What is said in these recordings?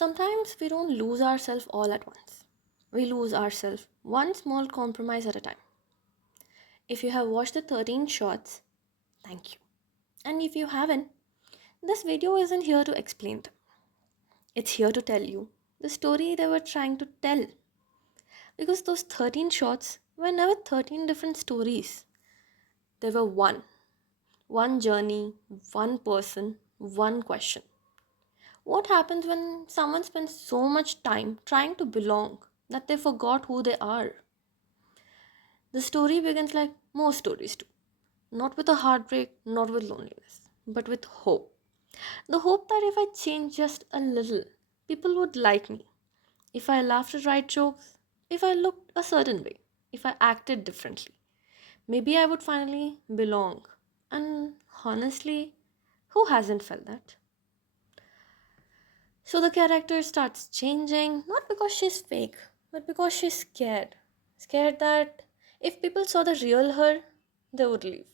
Sometimes we don't lose ourselves all at once. We lose ourselves one small compromise at a time. If you have watched the 13 shots, thank you. And if you haven't, this video isn't here to explain them. It's here to tell you the story they were trying to tell. Because those 13 shots were never 13 different stories. They were one. One journey, one person, one question. What happens when someone spends so much time trying to belong that they forgot who they are? The story begins like most stories do. Not with a heartbreak, not with loneliness, but with hope. The hope that if I change just a little, people would like me. If I laughed at right jokes, if I looked a certain way, if I acted differently, maybe I would finally belong. And honestly, who hasn't felt that? So the character starts changing, not because she's fake, but because she's scared. Scared that if people saw the real her, they would leave.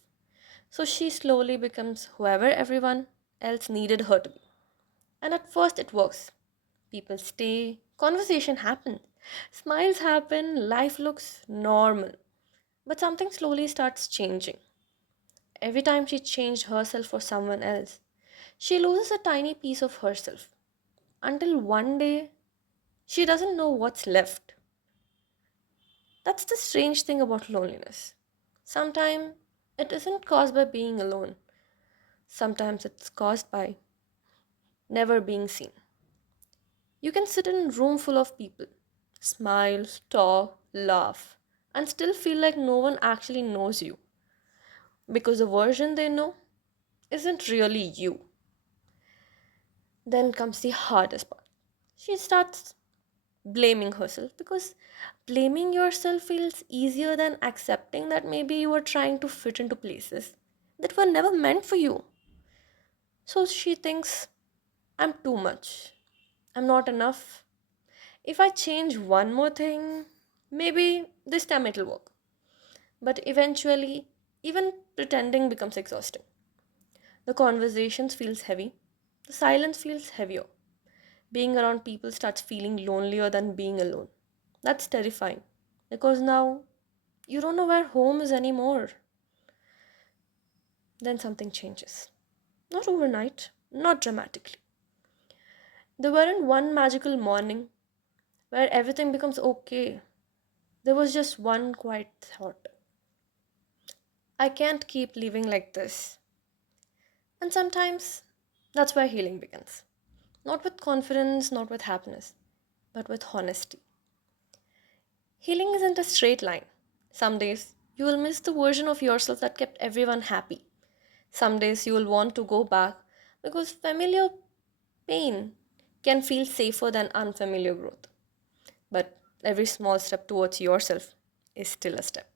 So she slowly becomes whoever everyone else needed her to be. And at first it works. People stay, conversation happens, smiles happen, life looks normal. But something slowly starts changing. Every time she changed herself for someone else, she loses a tiny piece of herself. Until one day, she doesn't know what's left. That's the strange thing about loneliness. Sometimes it isn't caused by being alone, sometimes it's caused by never being seen. You can sit in a room full of people, smile, talk, laugh, and still feel like no one actually knows you because the version they know isn't really you. Then comes the hardest part. She starts blaming herself because blaming yourself feels easier than accepting that maybe you were trying to fit into places that were never meant for you. So she thinks, I'm too much, I'm not enough. If I change one more thing, maybe this time it'll work. But eventually, even pretending becomes exhausting. The conversations feels heavy, the silence feels heavier. Being around people starts feeling lonelier than being alone. That's terrifying because now you don't know where home is anymore. Then something changes. Not overnight, not dramatically. There weren't one magical morning where everything becomes okay. There was just one quiet thought. I can't keep living like this. And sometimes that's where healing begins. Not with confidence, not with happiness, but with honesty. Healing isn't a straight line. Some days you will miss the version of yourself that kept everyone happy. Some days you will want to go back because familiar pain can feel safer than unfamiliar growth. But every small step towards yourself is still a step.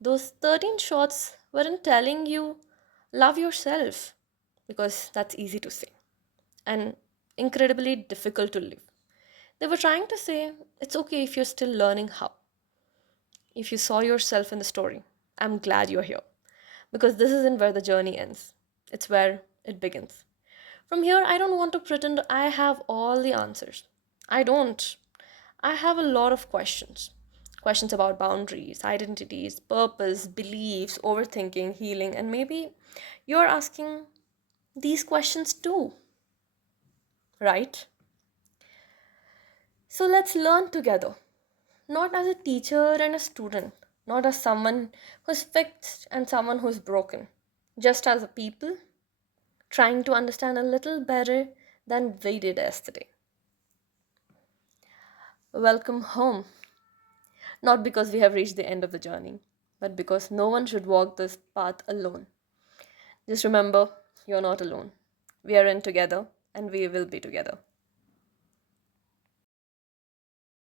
Those 13 shots weren't telling you love yourself because that's easy to say and incredibly difficult to live. They were trying to say it's okay if you're still learning how. If you saw yourself in the story, I'm glad you're here because this isn't where the journey ends, it's where it begins. From here, I don't want to pretend I have all the answers. I don't. I have a lot of questions. Questions about boundaries, identities, purpose, beliefs, overthinking, healing, and maybe you're asking these questions too, right? So let's learn together, not as a teacher and a student, not as someone who's fixed and someone who's broken, just as a people trying to understand a little better than we did yesterday. Welcome home. Not because we have reached the end of the journey, but because no one should walk this path alone. Just remember, you're not alone. We are in together and we will be together.